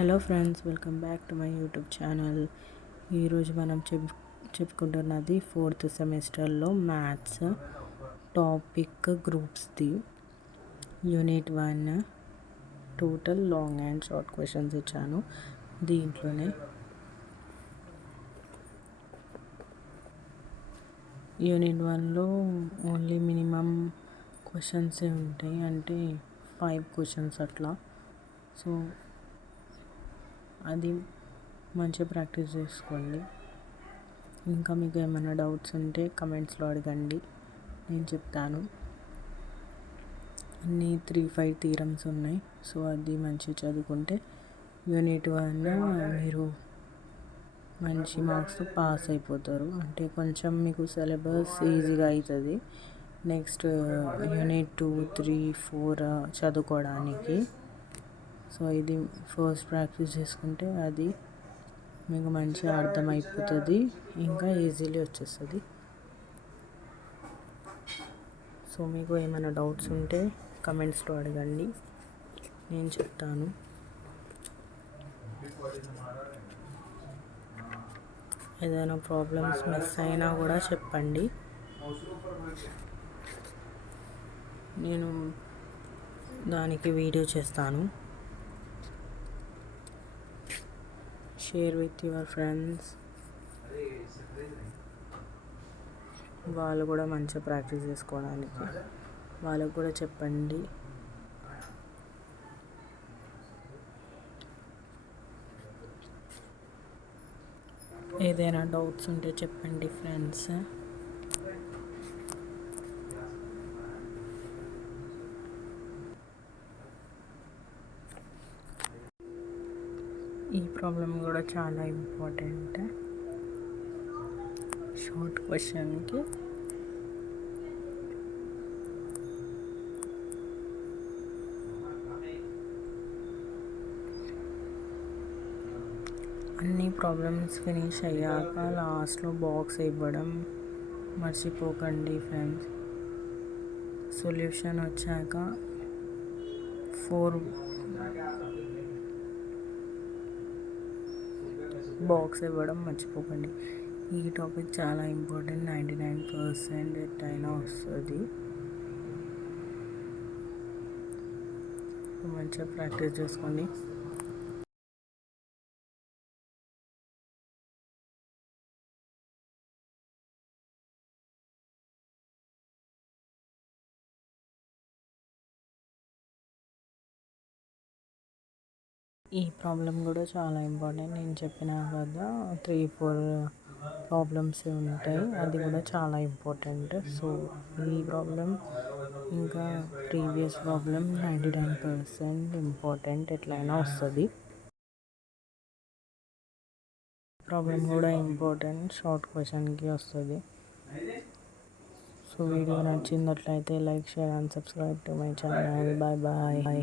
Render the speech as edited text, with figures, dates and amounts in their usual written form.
Hello friends, welcome back to my YouTube channel. ఈరోజు మనం చెప్పుకుంటున్నది 4th సెమిస్టర్లో మ్యాథ్స్ టాపిక్ గ్రూప్స్ది unit 1 total long and short questions ఇచ్చాను. దీంట్లోనే యూనిట్ 1లో ఓన్లీ మినిమం క్వశ్చన్సే ఉంటాయి, అంటే 5 క్వశ్చన్స్ అట్లా. సో అది మంచిగా ప్రాక్టీస్ చేసుకోండి. ఇంకా మీకు ఏమైనా డౌట్స్ ఉంటే కమెంట్స్లో అడగండి, నేను చెప్తాను. అన్నీ 3-5 థీరమ్స్ ఉన్నాయి. సో అది మంచిగా చదువుకుంటే యూనిట్ 1 మీరు మంచి మార్క్స్తో పాస్ అయిపోతారు. అంటే కొంచెం మీకు సిలబస్ ఈజీగా అవుతుంది నెక్స్ట్ యూనిట్ 2, 3, 4 చదువుకోవడానికి. సో ఇది ఫస్ట్ ప్రాక్టీస్ చేసుకుంటే అది మీకు మంచిగా అర్థమైపోతుంది, ఇంకా ఈజీలీ వచ్చేస్తుంది. సో మీకు ఏమైనా డౌట్స్ ఉంటే కమెంట్స్లో అడగండి, నేను చెప్తాను. ఏదైనా ప్రాబ్లమ్స్ మిస్ అయినా కూడా చెప్పండి, నేను దానికి వీడియో చేస్తాను. షేర్ విత్ యువర్ ఫ్రెండ్స్, వాళ్ళు కూడా మంచిగా ప్రాక్టీస్ చేసుకోవడానికి వాళ్ళకు కూడా చెప్పండి. ఏదైనా డౌట్స్ ఉంటే చెప్పండి ఫ్రెండ్స్. ఈ ప్రాబ్లం కూడా చాలా ఇంపార్టెంట్. షార్ట్ క్వశ్చన్కి అన్ని ప్రాబ్లమ్స్ ఫినిష్ అయ్యాక లాస్ట్లో బాక్స్ ఇవ్వడం మర్చిపోకండి ఫ్రెండ్స్. సొల్యూషన్ వచ్చాక 4 బాక్స్ ఇవ్వడం మర్చిపోకండి. ఈ టాపిక్ చాలా ఇంపార్టెంట్, 99% ఎట్టయినా వస్తుంది. మంచిగా ప్రాక్టీస్ చేసుకోండి. ఈ ప్రాబ్లం కూడా చాలా ఇంపార్టెంట్, నేను చెప్పినా కదా 3-4 ప్రాబ్లమ్స్ ఉంటాయి, అది కూడా చాలా ఇంపార్టెంట్. సో ఈ ప్రాబ్లం ఇంకా ప్రీవియస్ ప్రాబ్లం 99% ఇంపార్టెంట్, ఎట్లయినా వస్తుంది. ప్రాబ్లం కూడా ఇంపార్టెంట్, షార్ట్ క్వశ్చన్కి వస్తుంది. సో వీడియో నచ్చినట్లయితే like, share and subscribe to my channel. Bye bye.